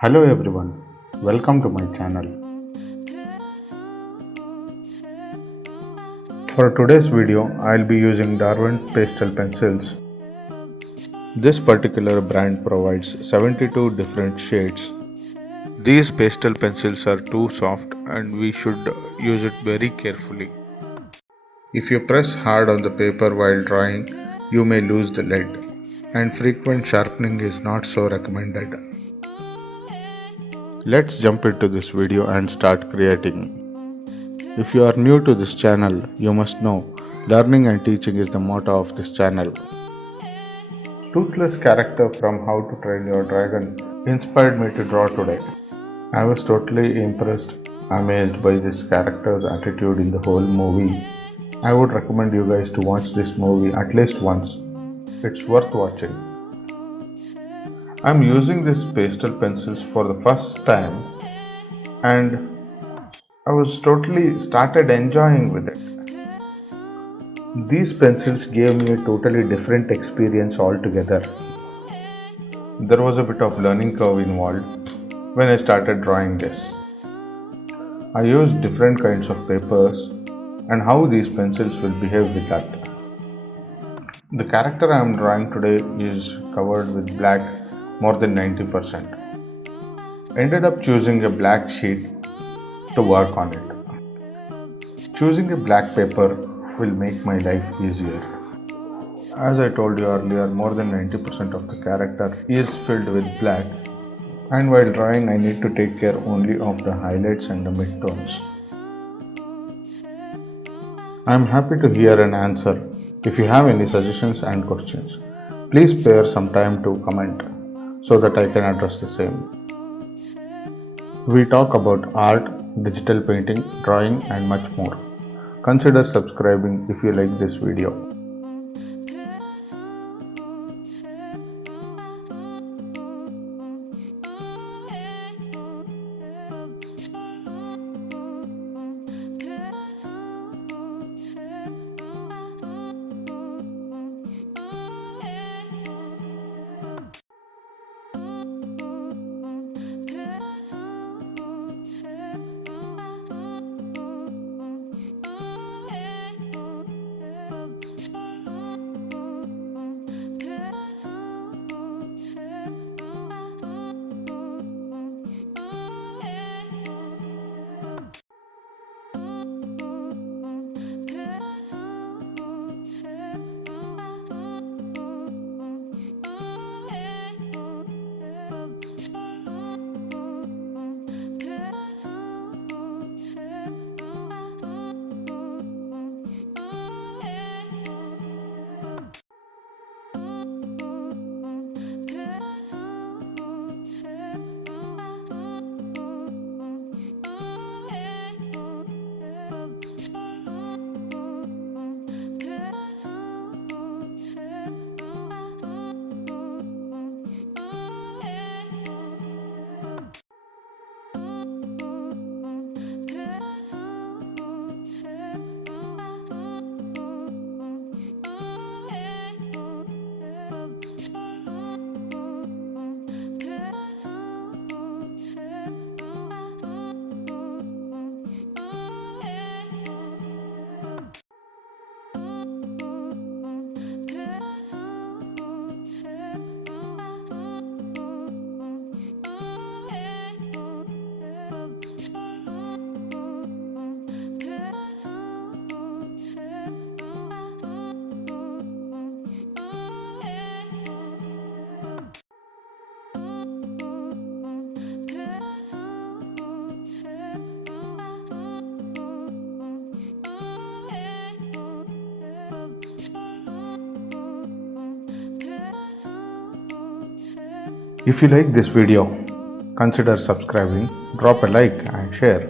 Hello everyone, welcome to my channel. For today's video, I'll be using Darwin pastel pencils. This particular brand provides 72 different shades. These pastel pencils are too soft and we should use it very carefully. If you press hard on the paper while drawing, you may lose the lead, and frequent sharpening is not so recommended. Let's jump into this video and start creating. If you are new to this channel, you must know learning and teaching is the motto of this channel. Toothless character from How to Train Your Dragon inspired me to draw today. I was totally impressed, amazed by this character's attitude in the whole movie. I would recommend you guys to watch this movie at least once. It's worth watching. I'm using these pastel pencils for the first time and I was totally started enjoying with it. These pencils gave me a totally different experience altogether. There was a bit of learning curve involved when I started drawing this. I used different kinds of papers and how these pencils will behave with that. The character I am drawing today is covered with black more than 90%. Ended up choosing a black sheet to work on it. Choosing a black paper will make my life easier. As I told you earlier, more than 90% of the character is filled with black, and while drawing I need to take care only of the highlights and the midtones. I am happy to hear an answer. If you have any suggestions and questions, please spare some time to comment so that I can address the same. We talk about art, digital painting, drawing and much more. Consider subscribing if you like this video. If you like this video, consider subscribing, drop a like and share.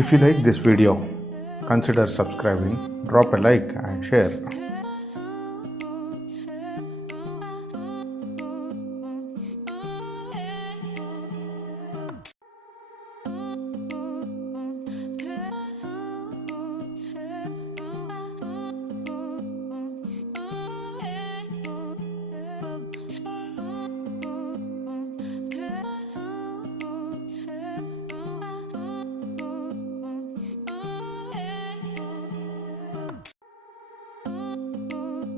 If you like this video, consider subscribing, drop a like and share.